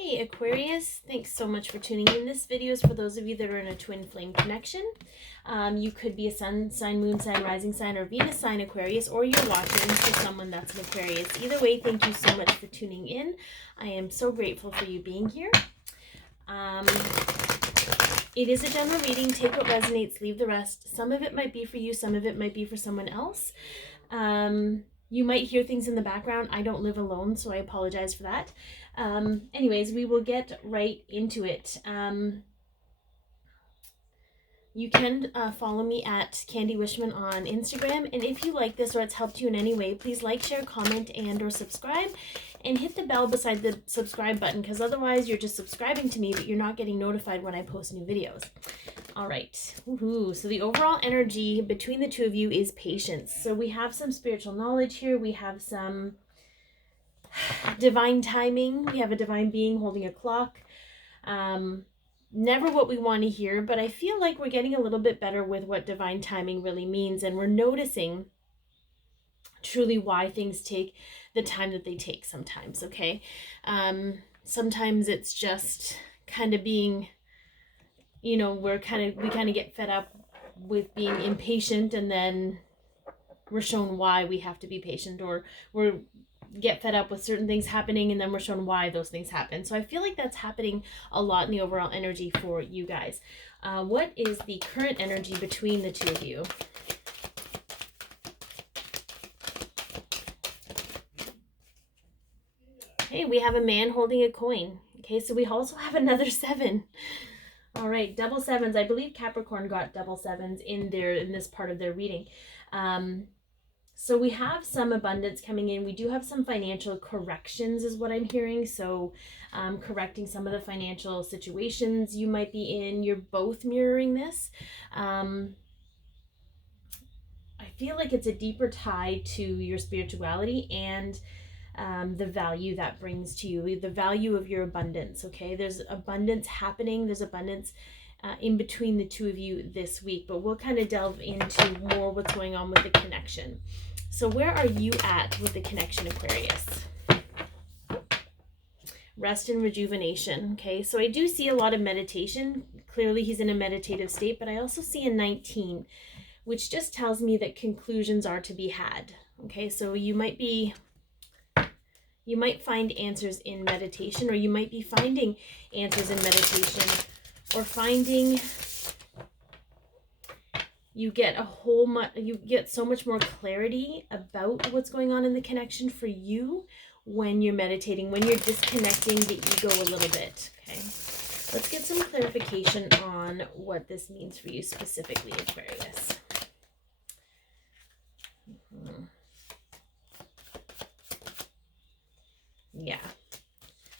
Hey Aquarius, thanks so much for tuning in. This video is for those of you that are in a twin flame connection. You could be a sun sign, moon sign, rising sign, or Venus sign Aquarius, or you're watching for someone that's an Aquarius. Either way, thank you so much for tuning in. I am so grateful for you being here. It is a general reading. Take what resonates, leave the rest. Some of it might be for you, some of it might be for someone else. You might hear things in the background. I don't live alone, so I apologize for that. Anyways, we will get right into it. You can follow me at Candy Wishman on Instagram. And if you like this or it's helped you in any way, please like, share, comment, and or subscribe. And hit the bell beside the subscribe button, because otherwise you're just subscribing to me, but you're not getting notified when I post new videos. All right. Woohoo. So the overall energy between the two of you is patience. So we have some spiritual knowledge here. We have some divine timing. We have a divine being holding a clock. Never what we want to hear, but I feel like we're getting a little bit better with what divine timing really means, and we're noticing truly why things take the time that they take sometimes. Okay. Sometimes it's just kind of being, you know, we kind of get fed up with being impatient, and then we're shown why we have to be patient, or we're get fed up with certain things happening, and then we're shown why those things happen. So I feel like that's happening a lot in the overall energy for you guys. What is the current energy between the two of you? Okay, we have a man holding a coin. Okay, so we also have another 7. All right, double 7s. I believe Capricorn got double 7s in this part of their reading. So we have some abundance coming in. We do have some financial corrections is what I'm hearing. So correcting some of the financial situations you might be in. You're both mirroring this. I feel like it's a deeper tie to your spirituality and the value that brings to you, the value of your abundance. Okay, there's abundance happening. There's abundance in between the two of you this week, but we'll kind of delve into more what's going on with the connection. So where are you at with the connection, Aquarius? Rest and rejuvenation. Okay, so I do see a lot of meditation. Clearly he's in a meditative state, but I also see a 19, which just tells me that conclusions are to be had. Okay, so you might find answers in meditation, or you might be finding answers in meditation, or finding you get so much more clarity about what's going on in the connection for you when you're meditating, when you're disconnecting the ego a little bit. Okay, let's get some clarification on what this means for you specifically, Aquarius. Yeah.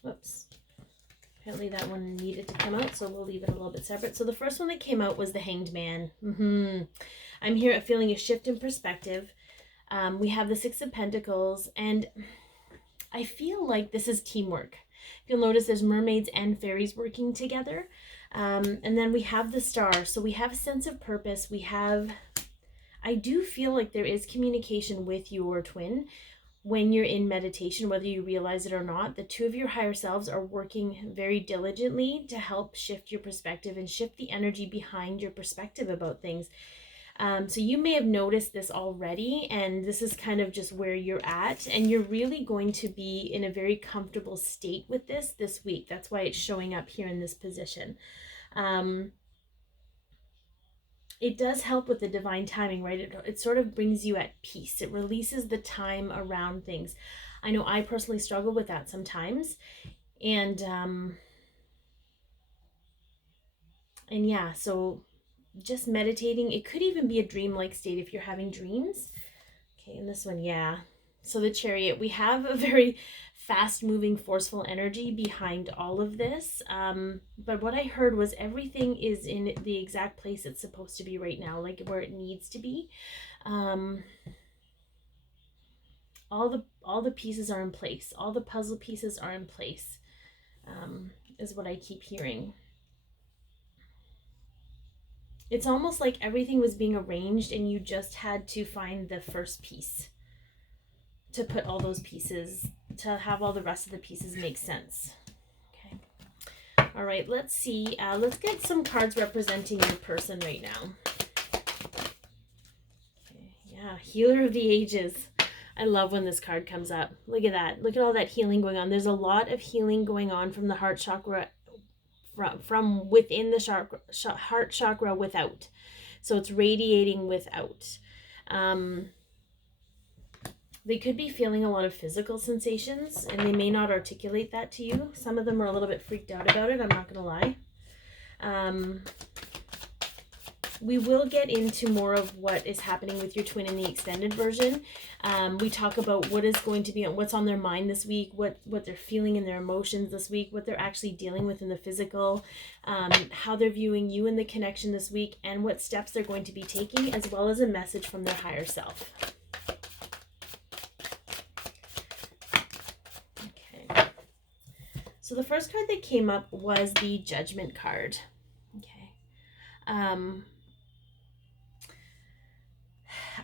Whoops. Apparently that one needed to come out, so we'll leave it a little bit separate. So the first one that came out was the Hanged Man. I'm here feeling a shift in perspective. We have the 6 of Pentacles, and I feel like this is teamwork. If you'll notice, there's mermaids and fairies working together. And then we have the Star. So we have a sense of purpose. I do feel like there is communication with your twin. When you're in meditation, whether you realize it or not, the two of your higher selves are working very diligently to help shift your perspective and shift the energy behind your perspective about things. So you may have noticed this already, and this is kind of just where you're at, and you're really going to be in a very comfortable state with this week. That's why it's showing up here in this position. It does help with the divine timing, right? It sort of brings you at peace. It releases the time around things. I know I personally struggle with that sometimes. And yeah, so just meditating. It could even be a dreamlike state if you're having dreams. Okay, and this one, yeah. So the Chariot, we have a very fast-moving, forceful energy behind all of this. But what I heard was everything is in the exact place it's supposed to be right now, like where it needs to be. All the pieces are in place. All the puzzle pieces are in place, is what I keep hearing. It's almost like everything was being arranged and you just had to find the first piece to put all those pieces, to have all the rest of the pieces make sense. Okay. All right, let's see. Let's get some cards representing your person right now. Okay, yeah, Healer of the Ages. I love when this card comes up. Look at that. Look at all that healing going on. There's a lot of healing going on from the heart chakra, from within the heart chakra without. So it's radiating without. They could be feeling a lot of physical sensations, and they may not articulate that to you. Some of them are a little bit freaked out about it, I'm not going to lie. We will get into more of what is happening with your twin in the extended version. We talk about what is going to be, what's on their mind this week, what they're feeling in their emotions this week, what they're actually dealing with in the physical, how they're viewing you in the connection this week, and what steps they're going to be taking, as well as a message from their higher self. Okay. So the first card that came up was the Judgment card. Okay.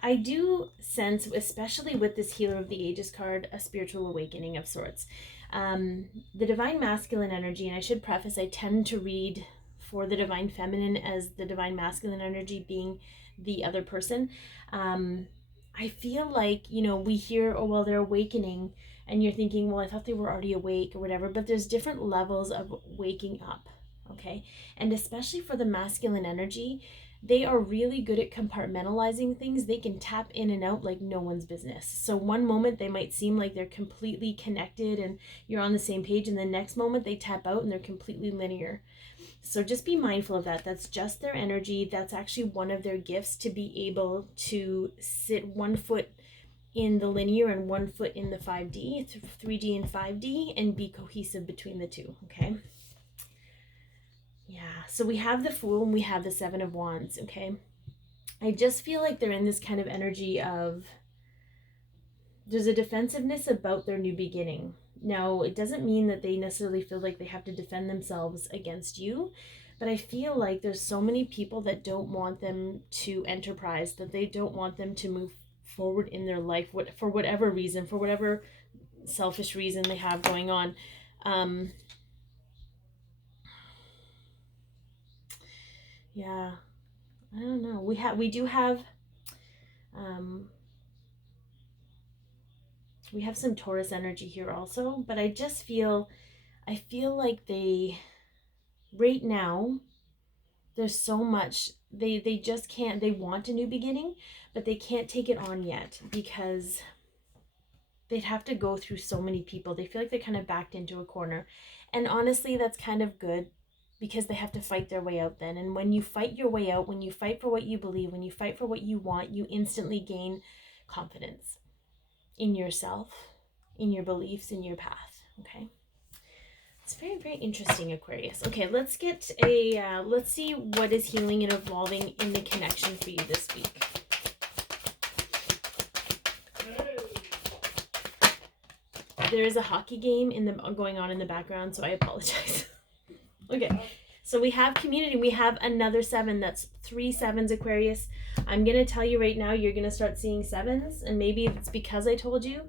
I do sense, especially with this Healer of the Ages card, a spiritual awakening of sorts. The Divine Masculine energy, and I should preface, I tend to read for the Divine Feminine as the Divine Masculine energy being the other person. I feel like, you know, we hear, oh, well, they're awakening, and you're thinking, well, I thought they were already awake or whatever, but there's different levels of waking up, okay? And especially for the masculine energy, they are really good at compartmentalizing things. They can tap in and out like no one's business. So one moment they might seem like they're completely connected and you're on the same page, and the next moment they tap out and they're completely linear. So just be mindful of that. That's just their energy. That's actually one of their gifts, to be able to sit 1 foot in the linear and 1 foot in the 5D, 3D and 5D, and be cohesive between the two, okay? Yeah, so we have the Fool and we have the Seven of Wands, okay? I just feel like they're in this kind of energy of, there's a defensiveness about their new beginning. Now, it doesn't mean that they necessarily feel like they have to defend themselves against you, but I feel like there's so many people that don't want them to enterprise, that they don't want them to move forward in their life, for whatever reason, for whatever selfish reason they have going on. Yeah, I don't know. We do have we have some Taurus energy here also, but I feel like they, right now, there's so much, they just can't, they want a new beginning, but they can't take it on yet because they'd have to go through so many people. They feel like they're kind of backed into a corner. And honestly, that's kind of good, because they have to fight their way out then. And when you fight your way out, when you fight for what you believe, when you fight for what you want, you instantly gain confidence in yourself, in your beliefs, in your path, okay? It's very, very interesting, Aquarius. Okay, let's get a, let's see what is healing and evolving in the connection for you this week. There is a hockey game going on in the background, so I apologize. Okay, so we have community. We have another 7. That's 3 7s, Aquarius. I'm going to tell you right now, you're going to start seeing 7s, and maybe it's because I told you,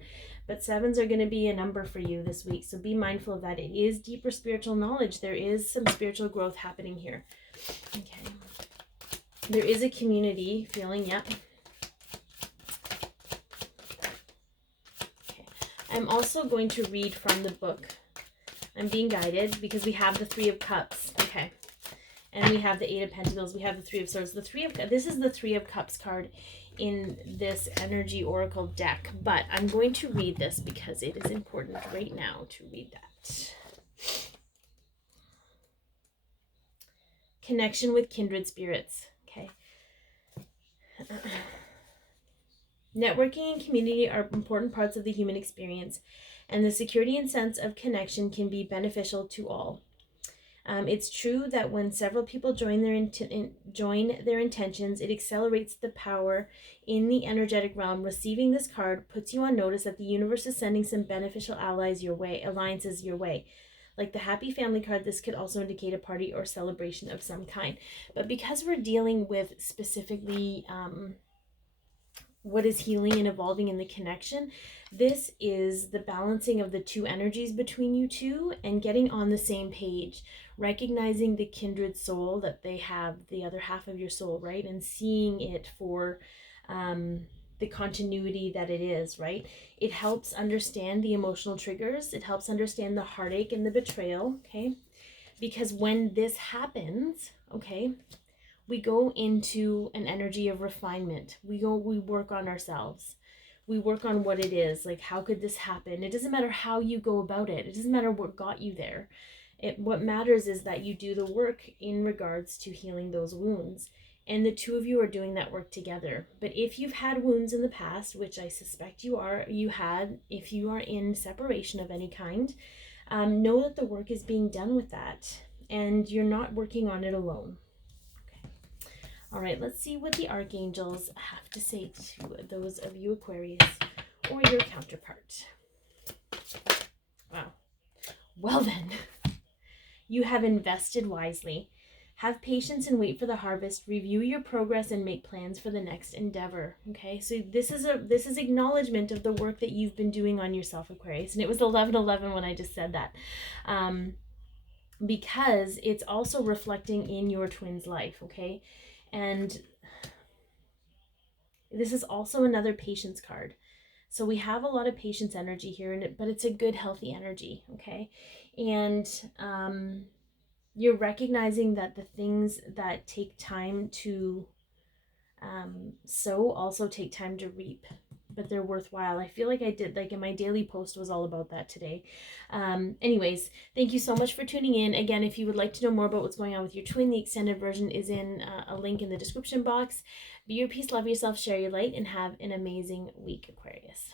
but 7s are going to be a number for you this week. So be mindful of that. It is deeper spiritual knowledge. There is some spiritual growth happening here. Okay. There is a community feeling, yep. Okay. I'm also going to read from the book. I'm being guided because we have the 3 of Cups. Okay. And we have the 8 of Pentacles. We have the 3 of Swords. This is the 3 of Cups card in this energy oracle deck, but I'm going to read this because it is important right now to read that. Connection with kindred spirits. Okay. Networking and community are important parts of the human experience, and the security and sense of connection can be beneficial to all. It's true that when several people join their intentions, it accelerates the power in the energetic realm. Receiving this card puts you on notice that the universe is sending some beneficial alliances your way. Like the happy family card, this could also indicate a party or celebration of some kind. But because we're dealing with specifically what is healing and evolving in the connection. This is the balancing of the two energies between you two and getting on the same page, recognizing the kindred soul that they have, the other half of your soul, right? And seeing it for the continuity that it is, right? It helps understand the emotional triggers. It helps understand the heartache and the betrayal, okay? Because when this happens, okay, we go into an energy of refinement. We work on ourselves. We work on what it is. Like, how could this happen? It doesn't matter how you go about it. It doesn't matter what got you there. What matters is that you do the work in regards to healing those wounds. And the two of you are doing that work together. But if you've had wounds in the past, which I suspect if you are in separation of any kind, know that the work is being done with that. And you're not working on it alone. All right, let's see what the archangels have to say to those of you Aquarius or your counterpart. Wow. Well then, you have invested wisely. Have patience and wait for the harvest. Review your progress and make plans for the next endeavor. Okay, so this is acknowledgement of the work that you've been doing on yourself, Aquarius. And it was 11/11 when I just said that. Because it's also reflecting in your twin's life, okay? And this is also another patience card. So we have a lot of patience energy here, but it's a good, healthy energy, okay? And you're recognizing that the things that take time to sow also take time to reap, but they're worthwhile. I feel like I did, like in my daily post was all about that today. Anyways, thank you so much for tuning in. Again, if you would like to know more about what's going on with your twin, the extended version is in a link in the description box. Be your peace, love yourself, share your light, and have an amazing week, Aquarius.